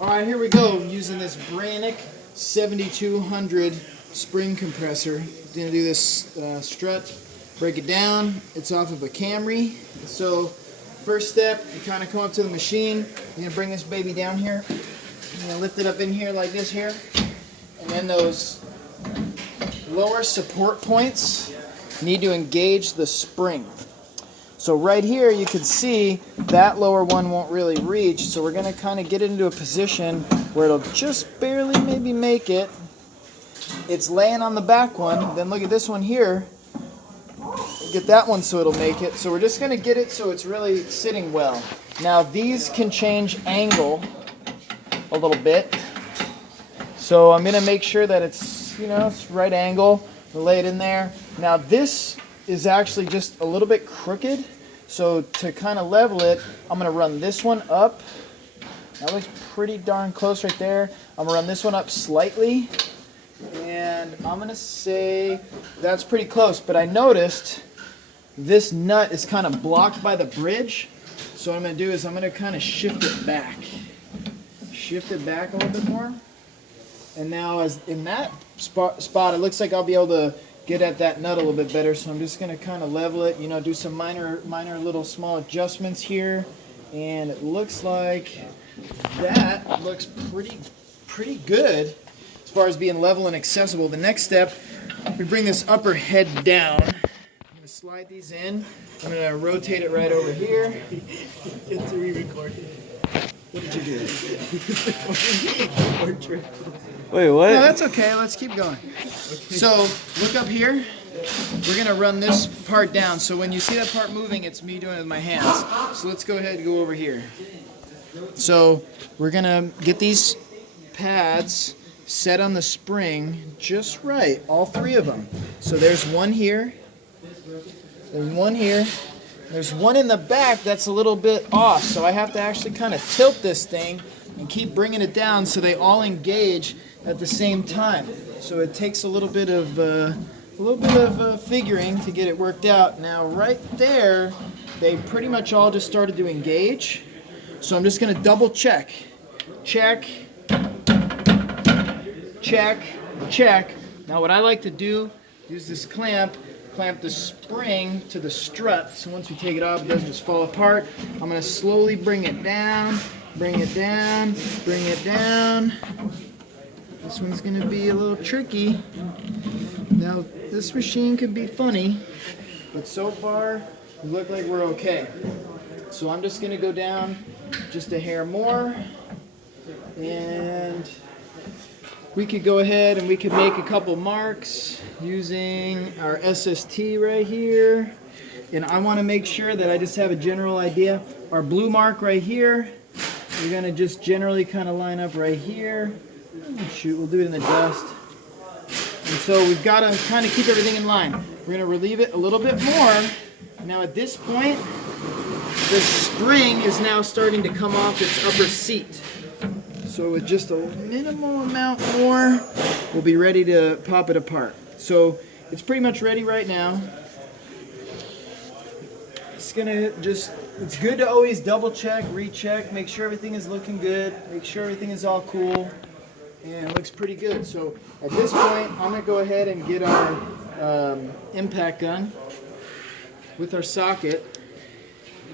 All right, here we go. I'm using this branick 7200 spring compressor. I'm gonna do this strut, break it down. It's off of a Camry. So first step, you kind of come up to the machine. You're gonna bring this baby down here. You're gonna lift it up in here like this here. And then those lower support points need to engage the spring. So right here you can see that lower one won't really reach, so we're going to kind of get it into a position where it'll just barely maybe make it. It's laying on the back one, then look at this one here, get that one so it'll make it. So we're just going to get it so it's really sitting well. Now these can change angle a little bit, so I'm going to make sure that it's, it's right angle, lay it in there. Now this is actually just a little bit crooked, so to kind of level it, I'm going to run this one up. That looks pretty darn close right there. I'm going to run this one up slightly, and I'm going to say that's pretty close, but I noticed this nut is kind of blocked by the bridge, so what I'm going to do is I'm going to kind of shift it back a little bit more, and now as in that spot it looks like I'll be able to get at that nut a little bit better, so I'm just going to kind of level it, do some minor little small adjustments here, and it looks like that looks pretty good as far as being level and accessible. The next step, we bring this upper head down. I'm going to slide these in. I'm going to rotate it right over here. It's re-recorded. What did you do? Wait, what? No, that's okay. Let's keep going. So look up here. We're going to run this part down. So when you see that part moving, it's me doing it with my hands. So let's go ahead and go over here. So we're going to get these pads set on the spring just right, all three of them. So there's one here. There's one here. There's one in the back that's a little bit off, so I have to actually kind of tilt this thing and keep bringing it down so they all engage at the same time. So it takes a little bit of figuring to get it worked out. Now right there, they pretty much all just started to engage. So I'm just going to double check. Check. Check. Check. Now what I like to do is this clamp the spring to the strut, so once we take it off it doesn't just fall apart. I'm going to slowly bring it down, bring it down, bring it down. This one's going to be a little tricky. Now this machine could be funny, but so far we look like we're okay. So I'm just going to go down just a hair more, and we could go ahead and we could make a couple marks using our SST right here. And I want to make sure that I just have a general idea. Our blue mark right here, we're going to just generally kind of line up right here. Shoot, we'll do it in the dust. And so we've got to kind of keep everything in line. We're going to relieve it a little bit more. Now at this point, the spring is now starting to come off its upper seat. So with just a minimal amount more, we'll be ready to pop it apart. So it's pretty much ready right now. It's good to always double check, recheck, make sure everything is looking good, make sure everything is all cool, and it looks pretty good. So at this point, I'm going to go ahead and get our impact gun with our socket,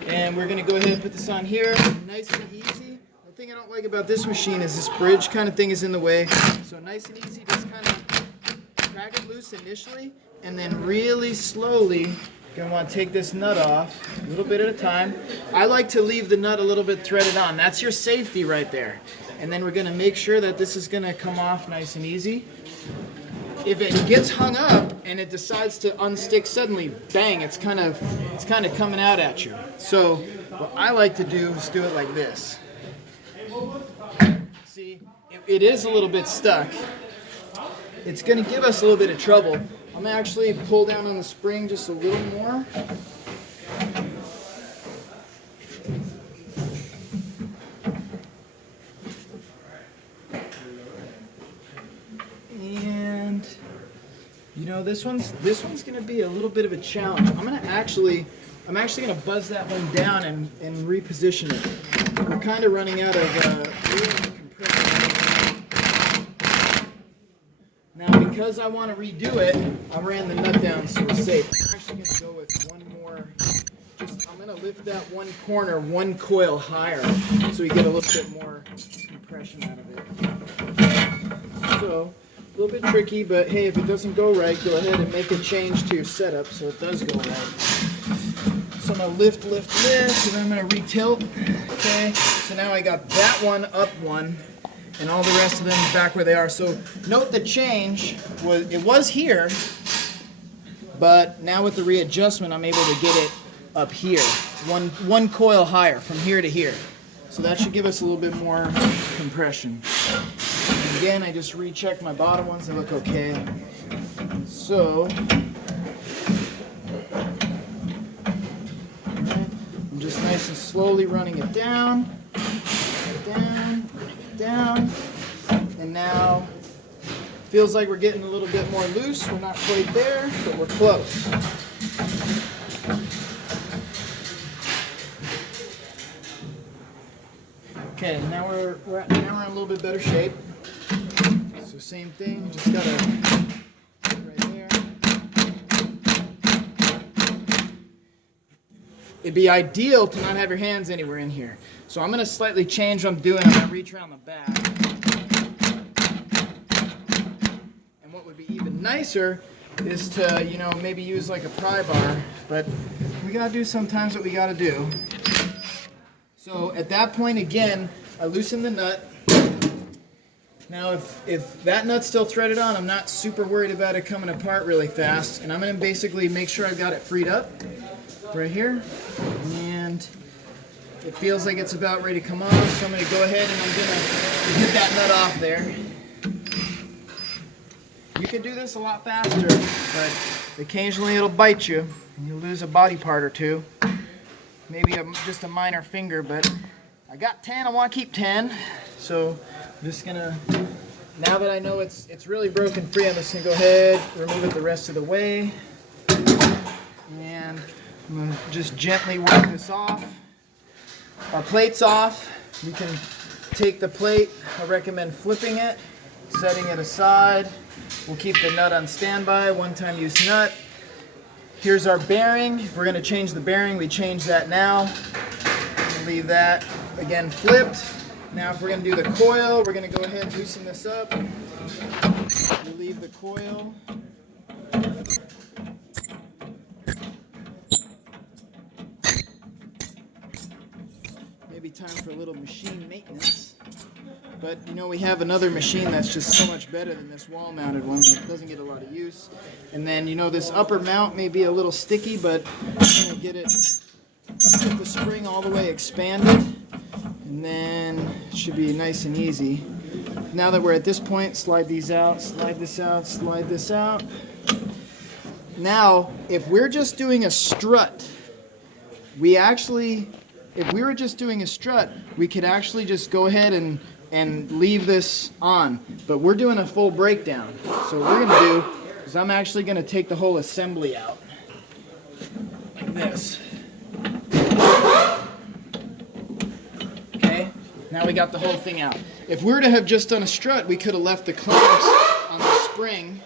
and we're going to go ahead and put this on here, nice and easy. The thing I don't like about this machine is this bridge kind of thing is in the way. So nice and easy, just kind of crack it loose initially, and then really slowly, you're going to want to take this nut off a little bit at a time. I like to leave the nut a little bit threaded on. That's your safety right there. And then we're going to make sure that this is going to come off nice and easy. If it gets hung up and it decides to unstick suddenly, bang, it's kind of coming out at you. So what I like to do is do it like this. See, it is a little bit stuck. It's going to give us a little bit of trouble. I'm going to actually pull down on the spring just a little more. And this one's going to be a little bit of a challenge. I'm actually going to buzz that one down and reposition it. We're kind of running out of because I want to redo it, I ran the nut down so it's safe. I'm actually going to go with one more. I'm going to lift that one corner, one coil higher, so we get a little bit more compression out of it. So, a little bit tricky, but hey, if it doesn't go right, go ahead and make a change to your setup so it does go right. So I'm going to lift, and then I'm going to retilt. Okay, so now I got that one up one, and all the rest of them back where they are. So note the change, it was here, but now with the readjustment, I'm able to get it up here, one coil higher, from here to here. So that should give us a little bit more compression. And again, I just rechecked my bottom ones, they look okay. So, I'm just nice and slowly running it down, down, and now feels like we're getting a little bit more loose. We're not quite there, but we're close. Okay, now we're in a little bit better shape. So same thing, just gotta right there. It'd be ideal to not have your hands anywhere in here. So I'm gonna slightly change what I'm doing. I'm gonna reach around the back. And what would be even nicer is to, you know, maybe use like a pry bar, but we gotta do sometimes what we gotta do. So at that point, again, I loosen the nut. Now if that nut's still threaded on, I'm not super worried about it coming apart really fast. And I'm going to basically make sure I've got it freed up right here. And it feels like it's about ready to come off. So I'm going to go ahead and I'm going to get that nut off there. You can do this a lot faster, but occasionally it'll bite you and you'll lose a body part or two. Maybe just a minor finger, but I got 10, I want to keep 10. So I'm just gonna, now that I know it's really broken free, I'm just gonna go ahead, remove it the rest of the way. And I'm gonna just gently work this off. Our plate's off. We can take the plate, I recommend flipping it, setting it aside. We'll keep the nut on standby, one-time use nut. Here's our bearing. If we're going to change the bearing, we change that now. We'll leave that, again, flipped. Now if we're going to do the coil, we're going to go ahead and loosen this up. We'll leave the coil. Maybe time for a little machine maintenance. But you know, we have another machine that's just so much better than this wall-mounted one that doesn't get a lot of use. And then, you know, this upper mount may be a little sticky, but I'm going to get the spring all the way expanded. And then it should be nice and easy. Now that we're at this point, slide these out, slide this out, slide this out. Now, if we're just doing a strut, if we were just doing a strut, we could actually just go ahead and leave this on, but we're doing a full breakdown. So what we're going to do is I'm actually going to take the whole assembly out, like this. Okay, now we got the whole thing out. If we were to have just done a strut, we could have left the clamps on the spring,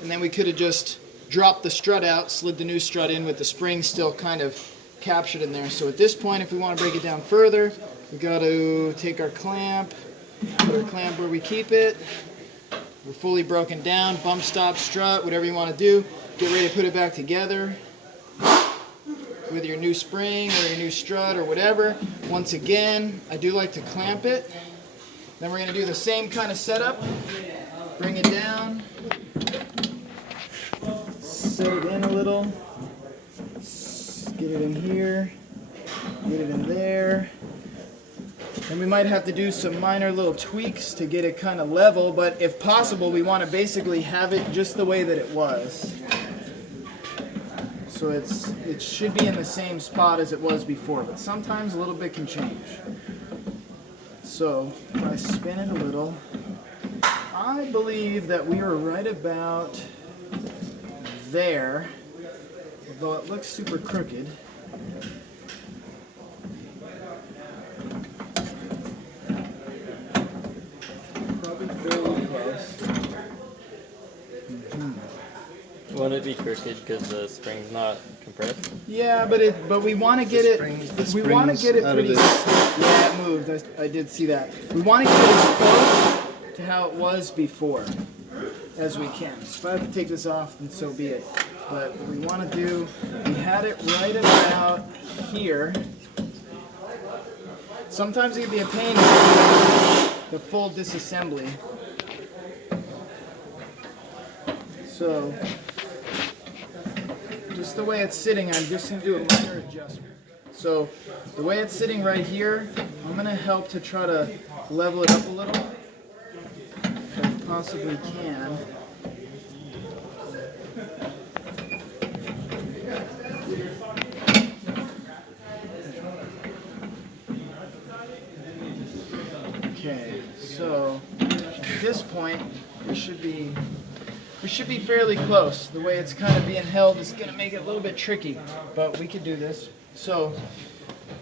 and then we could have just dropped the strut out, slid the new strut in with the spring still kind of captured in there. So at this point, if we want to break it down further, we got to take our clamp, put our clamp where we keep it. We're fully broken down, bump stop, strut, whatever you want to do. Get ready to put it back together with your new spring or your new strut or whatever. Once again, I do like to clamp it. Then we're going to do the same kind of setup. Bring it down, set it in a little, get it in here, get it in there. And we might have to do some minor little tweaks to get it kind of level, but if possible, we want to basically have it just the way that it was. So it should be in the same spot as it was before, but sometimes a little bit can change. So if I spin it a little, I believe that we are right about there, although it looks super crooked. Probably fairly close. Won't it be crooked because the spring's not compressed? Yeah, but we want to get it. We want to get it pretty. Yeah, it moved. I did see that. We want to get it as close to how it was before as we can. So if I have to take this off, then so be it. But what we want to do, we had it right about here. Sometimes it can be a pain to do the full disassembly. So, just the way it's sitting, I'm just going to do a minor adjustment. So, the way it's sitting right here, I'm going to help to try to level it up a little, if I possibly can. Okay, so at this point, we should be fairly close. The way it's kind of being held is going to make it a little bit tricky, but we can do this. So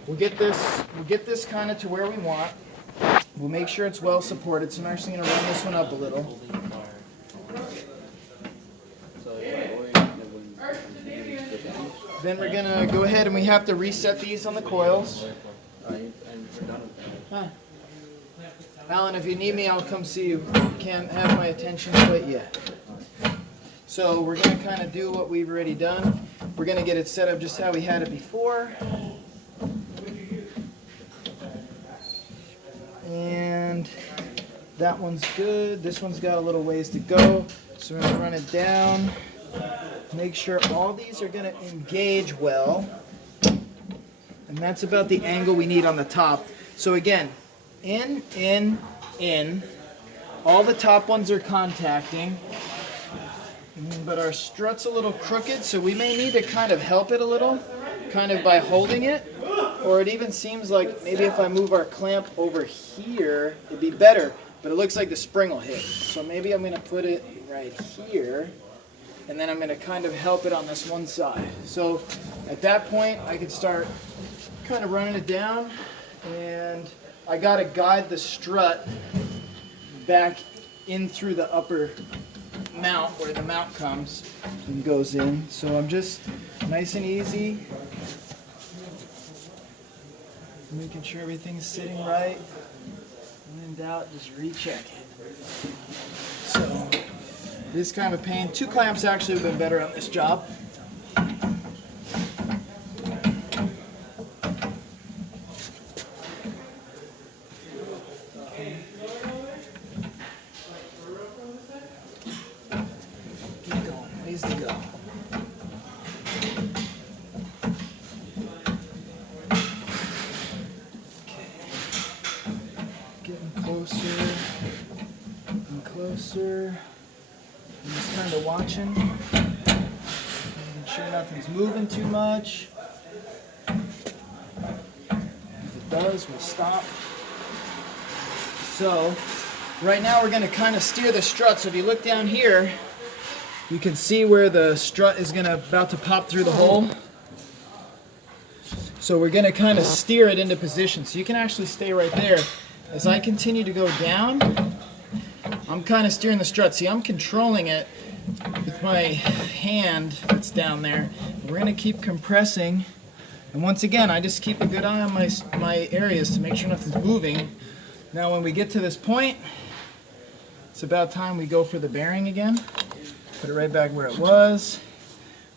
we'll get this kind of to where we want. We'll make sure it's well supported. So I'm actually going to run this one up a little. Then we're going to go ahead and we have to reset these on the coils. Huh. Alan, if you need me, I'll come see you. Can't have my attention quite yet. So we're going to kind of do what we've already done. We're going to get it set up just how we had it before. And that one's good. This one's got a little ways to go. So we're going to run it down. Make sure all these are going to engage well. And that's about the angle we need on the top. So again, in. All the top ones are contacting. But our strut's a little crooked, so we may need to kind of help it a little, kind of by holding it. Or it even seems like maybe if I move our clamp over here, it'd be better. But it looks like the spring will hit. So maybe I'm going to put it right here. And then I'm going to kind of help it on this one side. So at that point, I could start kind of running it down. And I got to guide the strut back in through the upper mount where the mount comes and goes in. So I'm just nice and easy, making sure everything's sitting right. When in doubt, just recheck it. So this is kind of a pain. 2 clamps actually would have been better on this job. To go. Okay. Getting closer and closer. I'm just kind of watching, making sure nothing's moving too much. If it does, we'll stop. So, right now we're going to kind of steer the strut. So if you look down here, you can see where the strut is about to pop through the hole. So we're going to kind of steer it into position. So you can actually stay right there. As I continue to go down, I'm kind of steering the strut. See, I'm controlling it with my hand that's down there. We're going to keep compressing. And once again, I just keep a good eye on my areas to make sure nothing's moving. Now when we get to this point, it's about time we go for the bearing again. Put it right back where it was.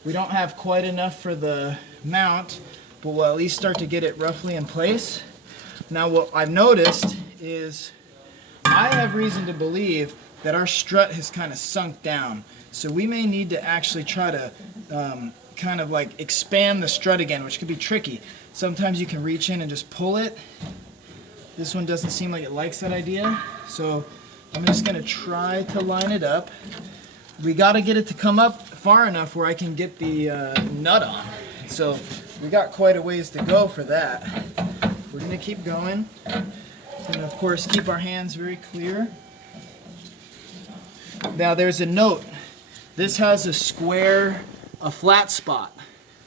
We don't have quite enough for the mount, but we'll at least start to get it roughly in place. Now what I've noticed is I have reason to believe that our strut has kind of sunk down. So we may need to actually try to kind of like expand the strut again, which could be tricky. Sometimes you can reach in and just pull it. This one doesn't seem like it likes that idea. So I'm just going to try to line it up. We got to get it to come up far enough where I can get the nut on. So we got quite a ways to go for that. We're going to keep going. And of course keep our hands very clear. Now there's a note. This has a flat spot.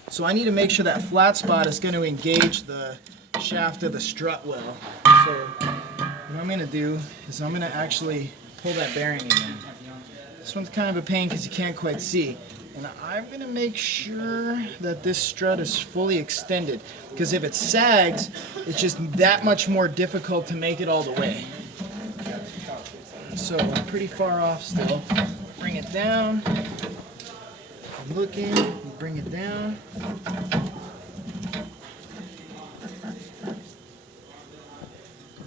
So I need to make sure that flat spot is going to engage the shaft of the strut well. So what I'm going to do is I'm going to actually pull that bearing again. This one's kind of a pain because you can't quite see. And I'm gonna make sure that this strut is fully extended, because if it sags, it's just that much more difficult to make it all the way. So I'm pretty far off still. Bring it down. Looking, bring it down.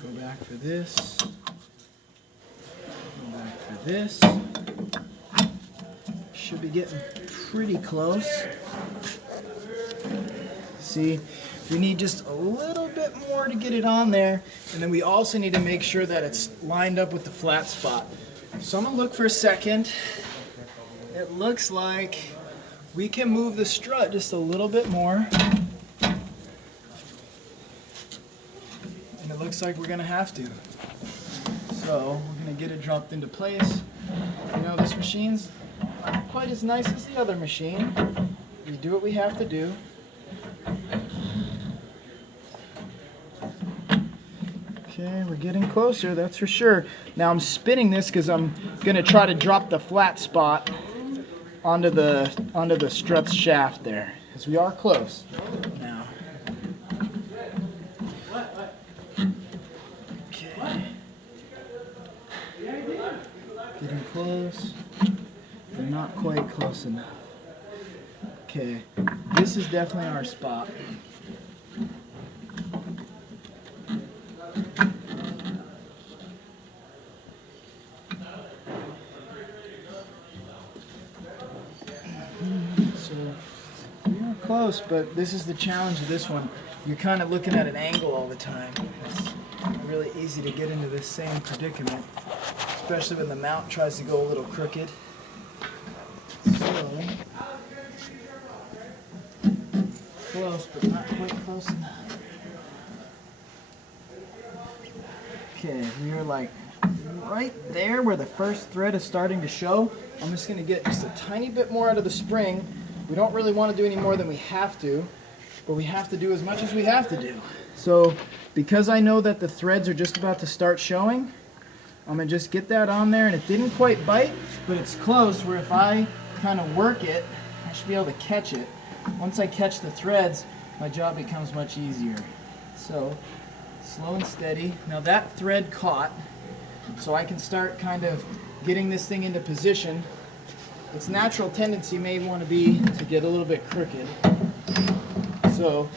Go back for this. Go back for this. Should be getting pretty close. See, we need just a little bit more to get it on there, and then we also need to make sure that it's lined up with the flat spot. So I'm gonna look for a second. It looks like we can move the strut just a little bit more. And it looks like we're gonna have to. So we're gonna get it dropped into place. You know, this machine's not quite as nice as the other machine. We do what we have to do. Okay, we're getting closer, that's for sure. Now I'm spinning this because I'm gonna try to drop the flat spot onto the strut's shaft there, because we are close now. Okay. Getting close. We're not quite close enough. Okay, this is definitely our spot. So we are close, but this is the challenge of this one. You're kind of looking at an angle all the time. It's really easy to get into this same predicament, especially when the mount tries to go a little crooked. So, close, but not quite close enough. Okay, we are like right there where the first thread is starting to show. I'm just going to get just a tiny bit more out of the spring. We don't really want to do any more than we have to, but we have to do as much as we have to do. So because I know that the threads are just about to start showing, I'm going to just get that on there, and it didn't quite bite, but it's close where if I kind of work it, I should be able to catch it. Once I catch the threads, my job becomes much easier. So slow and steady. Now that thread caught, so I can start kind of getting this thing into position. Its natural tendency may want to be to get a little bit crooked. So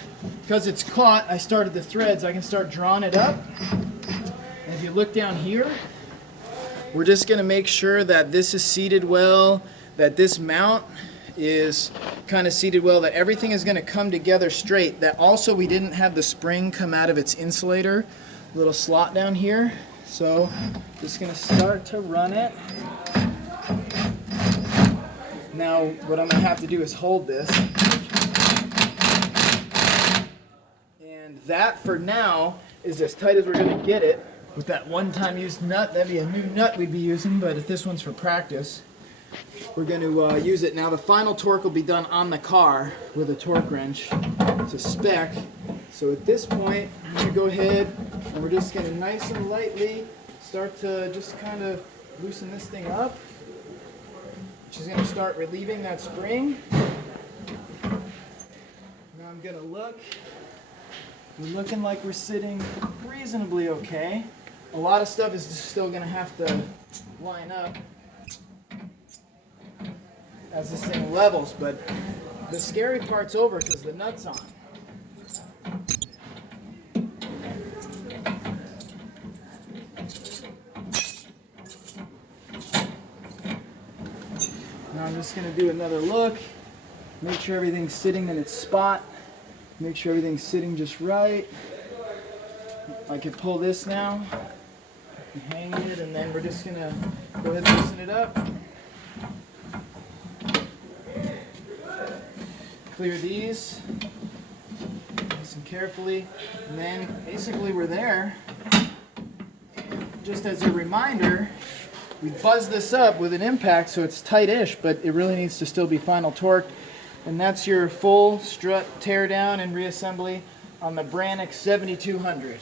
because it's caught, I started the threads, I can start drawing it up. And if you look down here, we're just going to make sure that this is seated well, that this mount is kind of seated well, that everything is going to come together straight. That also we didn't have the spring come out of its insulator, little slot down here. So just going to start to run it. Now what I'm going to have to do is hold this. And that for now is as tight as we're going to get it. With that one-time used nut, that'd be a new nut we'd be using, but if this one's for practice, we're going to use it. Now the final torque will be done on the car with a torque wrench. It's a spec. So at this point, I'm going to go ahead and we're just going to nice and lightly start to just kind of loosen this thing up, which is going to start relieving that spring. Now I'm going to look. We're looking like we're sitting reasonably okay. A lot of stuff is still going to have to line up as this thing levels, but the scary part's over because the nut's on. Now I'm just going to do another look, make sure everything's sitting in its spot, make sure everything's sitting just right. I could pull this now, and hang it, and then we're just going to go ahead and loosen it up. Clear these nice and carefully, and then basically we're there. Just as a reminder, we buzz this up with an impact so it's tight-ish, but it really needs to still be final torqued. And that's your full strut teardown and reassembly on the Branick 7200.